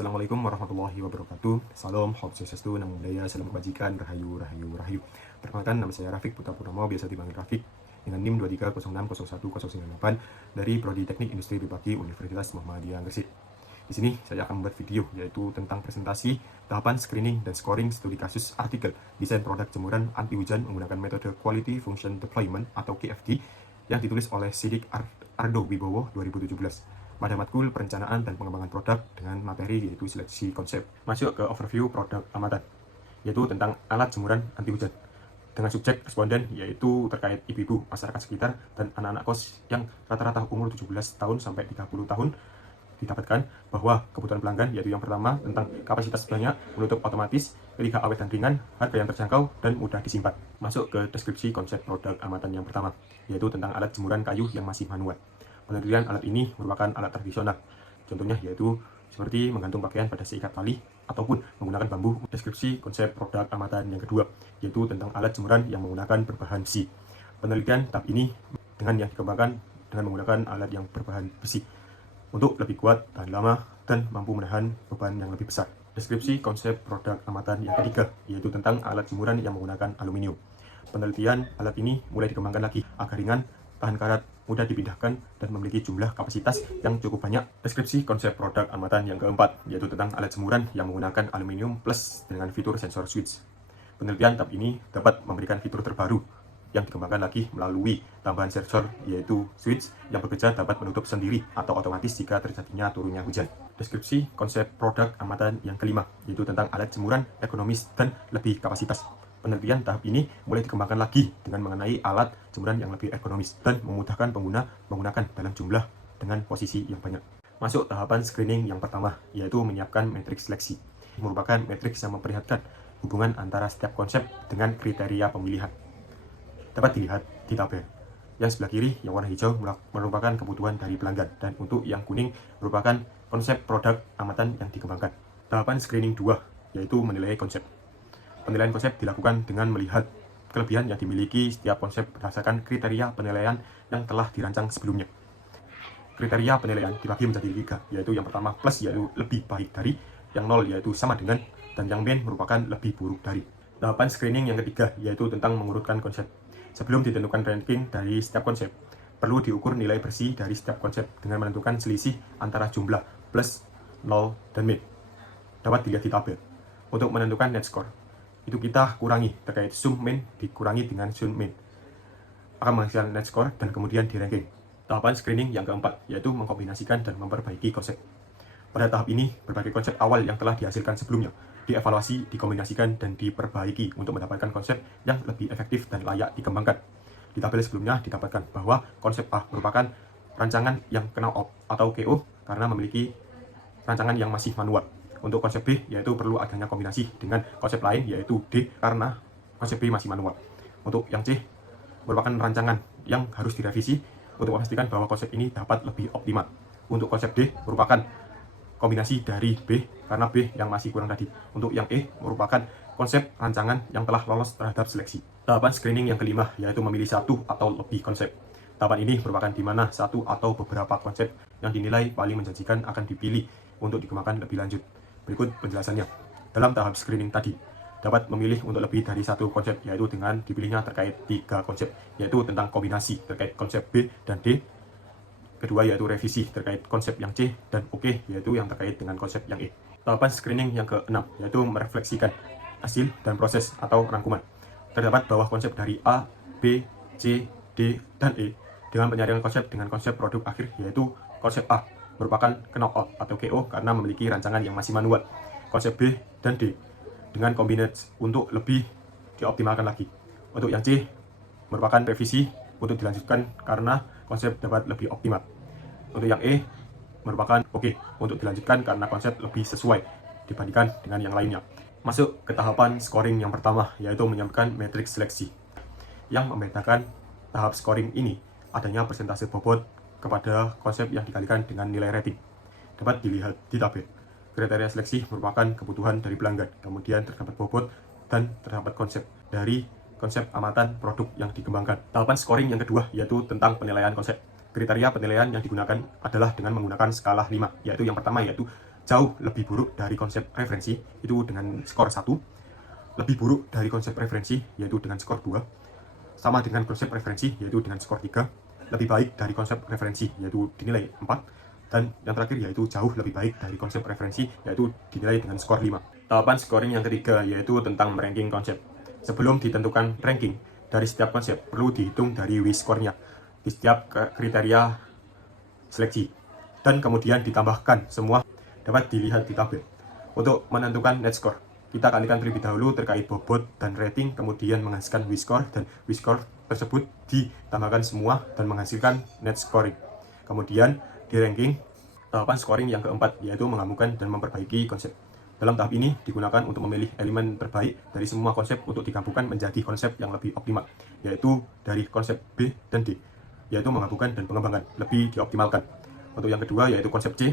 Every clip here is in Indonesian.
Assalamualaikum warahmatullahi wabarakatuh. Salam, Om Swastiastu, Namo Buddhaya, salam kebajikan, rahayu, rahayu, rahayu. Perkenalkan, nama saya Rafiq Putra Purnomo, biasa dipanggil Rafiq, dengan NIM 2306011098 dari Prodi Teknik Industri Bipaki Universitas Muhammadiyah Gresik. Di sini saya akan membuat video yaitu tentang presentasi, tahapan screening dan scoring studi kasus artikel desain produk jemuran anti hujan menggunakan metode Quality Function Deployment atau QFD yang ditulis oleh Sidik Ardo Wibowo 2017 pada matkul perencanaan dan pengembangan produk dengan materi yaitu seleksi konsep. Masuk ke overview produk amatan, yaitu tentang alat jemuran anti hujan dengan subjek responden yaitu terkait ibu-ibu, masyarakat sekitar, dan anak-anak kos yang rata-rata umur 17 tahun sampai 30 tahun. Didapatkan bahwa kebutuhan pelanggan yaitu yang pertama tentang kapasitas banyak, menutup otomatis, pilihan awet dan ringan, harga yang terjangkau, dan mudah disimpan. Masuk ke deskripsi konsep produk amatan yang pertama, yaitu tentang alat jemuran kayu yang masih manual. Penelitian alat ini merupakan alat tradisional. Contohnya yaitu seperti menggantung pakaian pada seikat tali ataupun menggunakan bambu. Deskripsi konsep produk amatan yang kedua, yaitu tentang alat jemuran yang menggunakan berbahan besi. Penelitian tahap ini dengan yang dikembangkan dengan menggunakan alat yang berbahan besi untuk lebih kuat, tahan lama, dan mampu menahan beban yang lebih besar. Deskripsi konsep produk amatan yang ketiga, yaitu tentang alat jemuran yang menggunakan aluminium. Penelitian alat ini mulai dikembangkan lagi agar ringan, tahan karat, mudah dipindahkan, dan memiliki jumlah kapasitas yang cukup banyak. Deskripsi konsep produk amatan yang keempat, yaitu tentang alat jemuran yang menggunakan aluminium plus dengan fitur sensor switch. Penelitian tahap ini dapat memberikan fitur terbaru yang dikembangkan lagi melalui tambahan sensor yaitu switch yang bekerja dapat menutup sendiri atau otomatis jika terjadinya turunnya hujan. Deskripsi konsep produk amatan yang kelima, yaitu tentang alat jemuran ekonomis dan lebih kapasitas. Penelitian tahap ini mulai dikembangkan lagi dengan mengenai alat jemuran yang lebih ekonomis dan memudahkan pengguna menggunakan dalam jumlah dengan posisi yang banyak. Masuk tahapan screening yang pertama, yaitu menyiapkan matriks seleksi. Merupakan matriks yang memperlihatkan hubungan antara setiap konsep dengan kriteria pemilihan. Dapat dilihat di tabel. Yang sebelah kiri yang warna hijau merupakan kebutuhan dari pelanggan, dan untuk yang kuning merupakan konsep produk amatan yang dikembangkan. Tahapan screening 2, yaitu menilai konsep. Penilaian konsep dilakukan dengan melihat kelebihan yang dimiliki setiap konsep berdasarkan kriteria penilaian yang telah dirancang sebelumnya. Kriteria penilaian dibagi menjadi 3, yaitu yang pertama plus yaitu lebih baik dari, yang 0 yaitu sama dengan, dan yang min merupakan lebih buruk dari. Tahapan screening yang ketiga yaitu tentang mengurutkan konsep. Sebelum ditentukan ranking dari setiap konsep, perlu diukur nilai bersih dari setiap konsep dengan menentukan selisih antara jumlah plus, 0, dan min. Dapat dilihat di tabel. Untuk menentukan net score, itu kita kurangi terkait sum min dikurangi dengan sum min akan menghasilkan net score dan kemudian di ranking. Tahapan screening yang keempat yaitu mengkombinasikan dan memperbaiki konsep. Pada tahap ini berbagai konsep awal yang telah dihasilkan sebelumnya dievaluasi, dikombinasikan, dan diperbaiki untuk mendapatkan konsep yang lebih efektif dan layak dikembangkan. Di tabel sebelumnya didapatkan bahwa konsep A merupakan rancangan yang knock-out atau KO karena memiliki rancangan yang masih manual. Untuk konsep B, yaitu perlu adanya kombinasi dengan konsep lain, yaitu D, karena konsep B masih manual. Untuk yang C, merupakan rancangan yang harus direvisi untuk memastikan bahwa konsep ini dapat lebih optimal. Untuk konsep D, merupakan kombinasi dari B, karena B yang masih kurang tadi. Untuk yang E, merupakan konsep rancangan yang telah lolos terhadap seleksi. Tahapan screening yang kelima, yaitu memilih satu atau lebih konsep. Tahapan ini merupakan di mana satu atau beberapa konsep yang dinilai paling menjanjikan akan dipilih untuk dikembangkan lebih lanjut. Berikut penjelasannya. Dalam tahap screening tadi, dapat memilih untuk lebih dari satu konsep, yaitu dengan dipilihnya terkait 3 konsep, yaitu tentang kombinasi terkait konsep B dan D. Kedua yaitu revisi terkait konsep yang C, dan OK yaitu yang terkait dengan konsep yang E. Tahapan screening yang ke-6, yaitu merefleksikan hasil dan proses atau rangkuman. Terdapat bahwa konsep dari A, B, C, D, dan E dengan penyaringan konsep dengan konsep produk akhir, yaitu konsep A merupakan knock-out atau KO karena memiliki rancangan yang masih manual. Konsep B dan D dengan kombinasi untuk lebih dioptimalkan lagi. Untuk yang C merupakan revisi untuk dilanjutkan karena konsep dapat lebih optimal. Untuk yang E merupakan OK untuk dilanjutkan karena konsep lebih sesuai dibandingkan dengan yang lainnya. Masuk ke tahapan scoring yang pertama, yaitu menyiapkan matriks seleksi. Yang membedakan tahap scoring ini adanya persentase bobot kepada konsep yang dikalikan dengan nilai rating. Dapat dilihat di tabel. Kriteria seleksi merupakan kebutuhan dari pelanggan, kemudian terdapat bobot dan terdapat konsep dari konsep amatan produk yang dikembangkan. Tahapan scoring yang kedua yaitu tentang penilaian konsep. Kriteria penilaian yang digunakan adalah dengan menggunakan skala 5, yaitu yang pertama yaitu jauh lebih buruk dari konsep referensi, itu dengan skor 1. Lebih buruk dari konsep referensi, yaitu dengan skor 2. Sama dengan konsep referensi, yaitu dengan skor 3. Lebih baik dari konsep referensi, yaitu dinilai 4. Dan yang terakhir yaitu jauh lebih baik dari konsep referensi, yaitu dinilai dengan skor 5. Tahapan scoring yang ketiga yaitu tentang ranking konsep. Sebelum ditentukan ranking dari setiap konsep, perlu dihitung dari W-score-nya di setiap kriteria seleksi. Dan kemudian ditambahkan semua dapat dilihat di tabel. Untuk menentukan net score, kita kalikan terlebih dahulu terkait bobot dan rating, kemudian menghasilkan W-score, dan W-score tersebut ditambahkan semua dan menghasilkan net scoring. Kemudian di ranking, tahapan scoring yang keempat yaitu menggabungkan dan memperbaiki konsep. Dalam tahap ini digunakan untuk memilih elemen terbaik dari semua konsep untuk digabungkan menjadi konsep yang lebih optimal, yaitu dari konsep B dan D, yaitu menggabungkan dan pengembangan lebih dioptimalkan. Untuk yang kedua yaitu konsep C,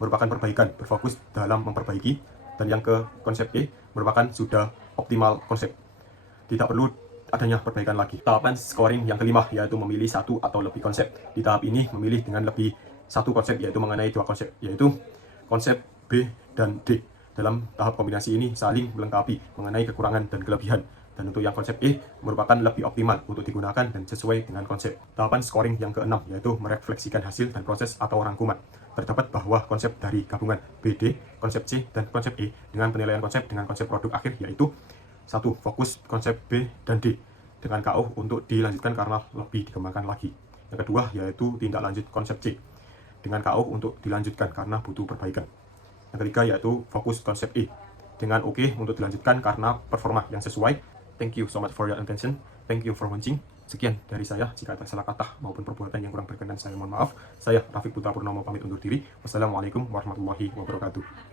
merupakan perbaikan berfokus dalam memperbaiki, dan yang ke konsep E merupakan sudah optimal konsep, tidak perlu adanya perbaikan lagi. Tahapan scoring yang kelima yaitu memilih satu atau lebih konsep. Di tahap ini memilih dengan lebih satu konsep, yaitu mengenai dua konsep, yaitu konsep B dan D. Dalam tahap kombinasi ini saling melengkapi mengenai kekurangan dan kelebihan. Dan untuk yang konsep E merupakan lebih optimal untuk digunakan dan sesuai dengan konsep. Tahapan scoring yang keenam yaitu merefleksikan hasil dan proses atau rangkuman. Terdapat bahwa konsep dari gabungan BD, konsep C, dan konsep E dengan penilaian konsep dengan konsep produk akhir yaitu 1. Fokus konsep B dan D dengan KO untuk dilanjutkan karena lebih dikembangkan lagi. Yang kedua yaitu tindak lanjut konsep C dengan KO untuk dilanjutkan karena butuh perbaikan. Yang ketiga yaitu fokus konsep E dengan OK untuk dilanjutkan karena performa yang sesuai. Thank you so much for your attention. Thank you for watching. Sekian dari saya. Jika ada salah kata maupun perbuatan yang kurang berkenan, saya mohon maaf. Saya Rafiq Putra Purnomo pamit undur diri. Wassalamualaikum warahmatullahi wabarakatuh.